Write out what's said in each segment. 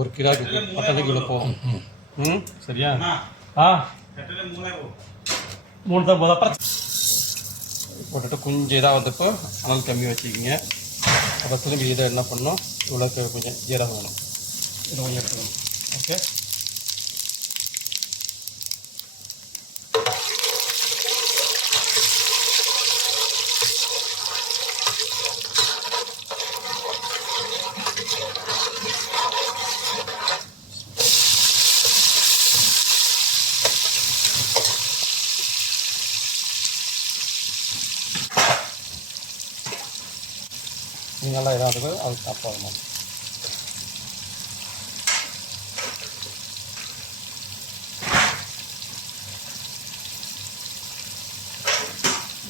ஒரு கிலோக்கு 10 கிலோ போகும். சரியா? மூணு தான் போதும். அப்புறம் போட்டுட்டு கொஞ்சம் இதாக வந்தப்போ அனல் கம்மி வச்சுக்கிங்க. அப்புறம் திரும்பி இதை என்ன பண்ணணும், இவ்வளோ கொஞ்சம் ஜீரகம் வேணும், இதை கொஞ்சம் எடுத்துக்கணும். ஓகே, நல்லா இதாக அது சாப்பாடணும்.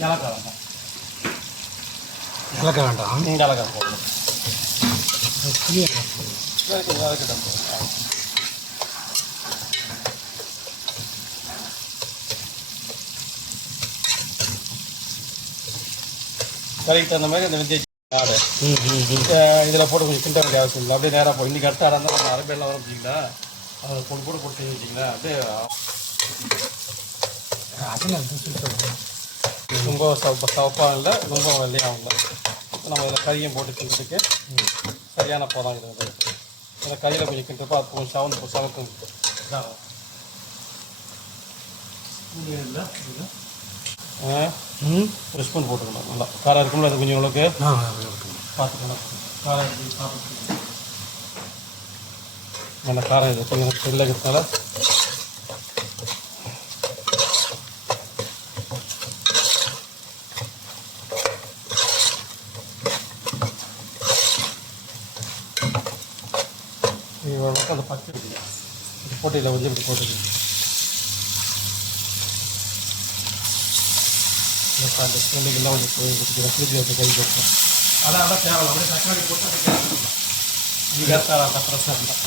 ஏலக்காய் வேண்டாம், ஏலக்காய் வேண்டாம், ஏலக்காய் போடணும். ஏலக்காய் போடணும். கறிக்கு தகுந்த மாதிரி அந்த வெந்தய ஆடு இதில் போட்டு கொஞ்சம் கிண்ட வேண்டிய அவசியம் இல்லை. அப்படியே நேராக போய் இன்றைக்கி அடுத்த ஆடாக இருந்தால் நம்ம அரபெல்லாம் வர வச்சிங்களா, அதை போட்டு போட்டு வச்சிங்களா, அப்படியே ரொம்ப சவப்பாக இல்லை, ரொம்ப வெள்ளையாகவும் இல்லை. நம்ம இதில் கறியும் போட்டு கிண்டுறதுக்கு சரியான பதம் இது. இந்த கறியில் கொஞ்சம் கிண்டுறப்போ அது கொஞ்சம் சவக்கும் இதாகும். ஒரு ஸ்பூன் போட்டுக்கணும். நல்லா காரம் இருக்கும்ல, அது கொஞ்சம் உங்களுக்கு பார்த்துக்கணும். காரம் பார்த்துக்கணும். நல்ல காரம் இது கொஞ்சம் தெரியல இருக்கிறதுனால இவ்வளோக்கு அதை பச்சை போட்டியில் கொஞ்சம் இப்படி போட்டுக்கணும். அந்த ஸ்பூண்டுக்கெல்லாம் கொஞ்சம் ஃப்ரிட்ஜில் வச்சு கை போட்டோம். அதான் தேவையில்ல, அப்படியே தக்காளி போட்டு அதை கேட்கலாம். நீங்கள் தப்புறசாக இருந்தால்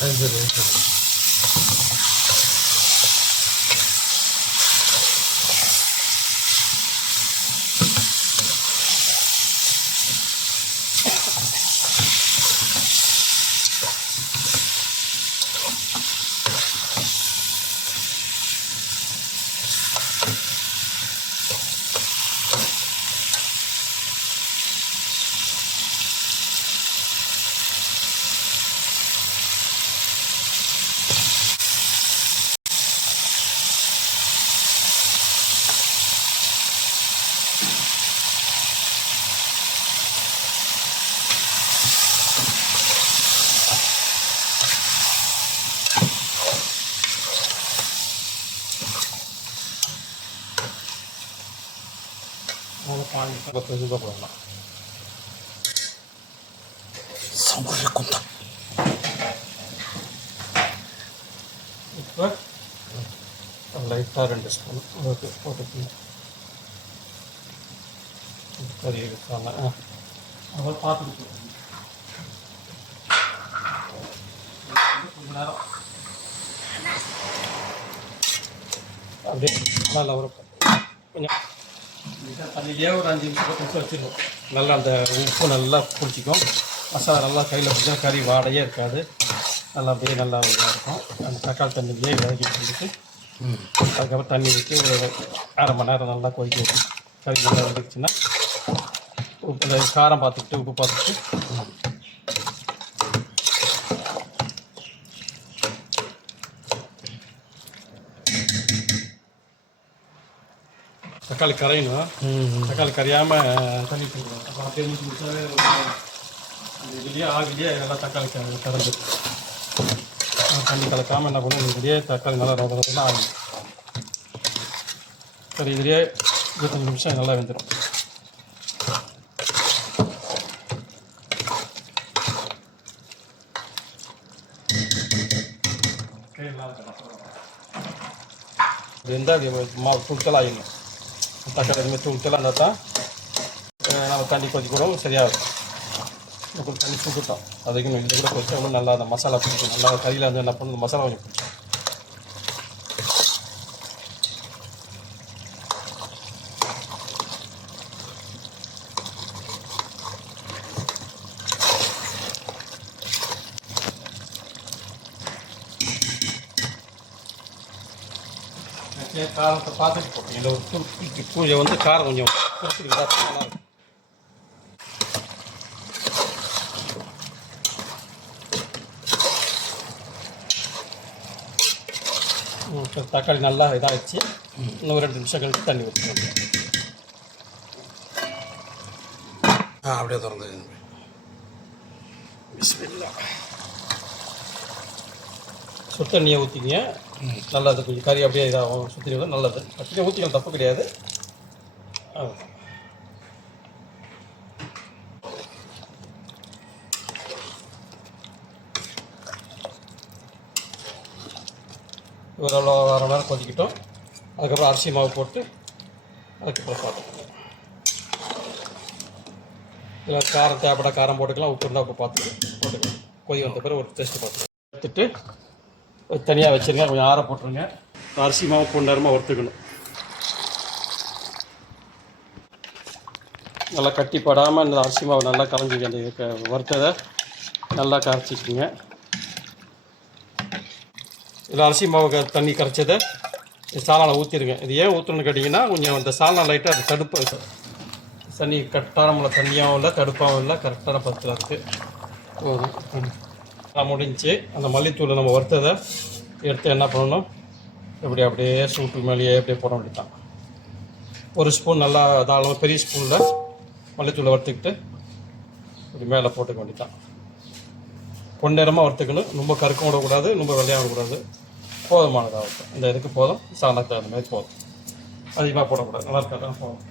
போடலாம். இப்போ லைட்டாக 2 ஸ்பூன் போட்டுக்கணும். கறி எடுத்தாங்க அதை பார்த்துட்டு கொஞ்ச நேரம் அப்படியே நல்லா கொஞ்சம் தண்ணியிலே ஒரு 5 நிமிஷம் 10 நிமிஷம் வச்சுருவோம். நல்லா அந்த உப்பு நல்லா பிடிச்சிக்கும், மசாலா நல்லா கையில் பிடிச்சா கறி வாடையே இருக்காது, நல்லா அப்படியே நல்லா இதாக இருக்கும். அந்த தக்காளி தண்ணியிலே விலகி வச்சுட்டு அதுக்கப்புறம் தண்ணி ஊற்றி ஒரு 1/2 மணி நேரம் நல்லா கொதிக்க வச்சு கறி நல்லா வந்துடுச்சுன்னா உப்பு காரம் பார்த்துக்கிட்டு உப்பு பார்த்துட்டு தக்காளி கரையணும். தக்காளி கரையாமல் தண்ணி போடுவோம். அப்போ அப்படியே முடிச்சாவே இதுலேயே ஆகிலேயே நல்லா தக்காளி கறந்து தண்ணி கலக்காமல் என்ன பண்ணுவோம், இதுலேயே தக்காளி நல்லா ரொம்ப ஆகும். சரி, இதுலேயே 25 நிமிஷம் நல்லா வெந்துடும். வெந்தால் மாவு தூக்கலாக ஆகிடணும். தக்காளி அதுமாதிரி தூக்கலாக இருந்தால் தான் நம்ம தண்ணி கொதிக்கூடும் சரியாகும். கொஞ்சம் தண்ணி சுட்டுட்டோம் அதுக்கு இது கூட கொதிச்சா இன்னும் நல்லா அந்த மசாலா பிடிக்கும். நல்லா கறியில் வந்து என்ன பண்ணணும், மசாலா கொஞ்சம் பிடிக்கும். காரத்தை பார்த்துட்டு போட்டேன். இல்லை ஒரு பூஜை வந்து காரம் கொஞ்சம் கொடுத்துருக்குதா நல்லாயிருக்கும். தக்காளி நல்லா இதாகிடுச்சு. இன்னும் 2 நிமிஷம் கழிச்சு தண்ணி ஊற்றிக்கணும். அப்படியே திறந்து பிஸ்மில்லா. சுத்த தண்ணியை ஊற்றிங்க. நல்லது, கொஞ்சம் கறி அப்படியே இதாகும், சுற்றி நல்லது. அப்படியே ஊற்றிக்கலாம், தப்பு கிடையாது. ஒரு அரை மணி நேரம் கொதிக்கிட்டோம். அதுக்கப்புறம் அரிசி மாவு போட்டு அதுக்கப்புறம் சாப்பிட்டுக்கலாம். இல்லை காரம் தேவைப்பட காரம் போட்டுக்கலாம், உப்பு இருந்தால் உப்பு பார்த்துட்டு போட்டுக்கலாம். கொதி வந்த பிறகு ஒரு டேஸ்ட்டு பார்த்துக்கலாம். எடுத்துட்டு தனியாக வச்சுருங்க, கொஞ்சம் ஆற போட்டுருங்க. அரிசி மாவு கொஞ்ச நேரமாக வறுத்துக்கணும். நல்லா கட்டி படாமல் இந்த அரிசி மாவு நல்லா கலஞ்சிக்க. அந்த வறுத்ததை நல்லா கரைச்சிக்கிங்க. இதில் அரிசி மாவு தண்ணி கரைச்சதை சாலாவில் ஊற்றிடுங்க. இது ஏன் ஊற்றணுன்னு கேட்டிங்கன்னா, கொஞ்சம் அந்த சாலா லைட்டாக அது தடுப்பு தண்ணி கட்டாரமில் தண்ணியாகவும் இல்லை தடுப்பாகவும் இல்லை, கரெக்டான பத்தில் இருக்குது. முடிஞ்சு அந்த மல்லித்தூளை நம்ம வறுத்ததை எடுத்து என்ன பண்ணணும், அப்படியே சூட்டு மேலேயே அப்படியே போட வேண்டியதான். ஒரு ஸ்பூன் நல்லா தாராளமாக பெரிய ஸ்பூனில் மல்லித்தூளை வறுத்துக்கிட்டு இப்படி மேலே போட்டுக்க வேண்டியதான். பொன்னேரமாக வறுத்துக்கணும். ரொம்ப கருக்கம் விடக்கூடாது, ரொம்ப வெள்ளையாக விடக்கூடாது. போதுமானதாக இருக்கும். இந்த இதுக்கு போதும். சாலாக்கு அந்த மாதிரி போதும். அதிகமாக போடக்கூடாது. நல்லா இருக்காது போதும்.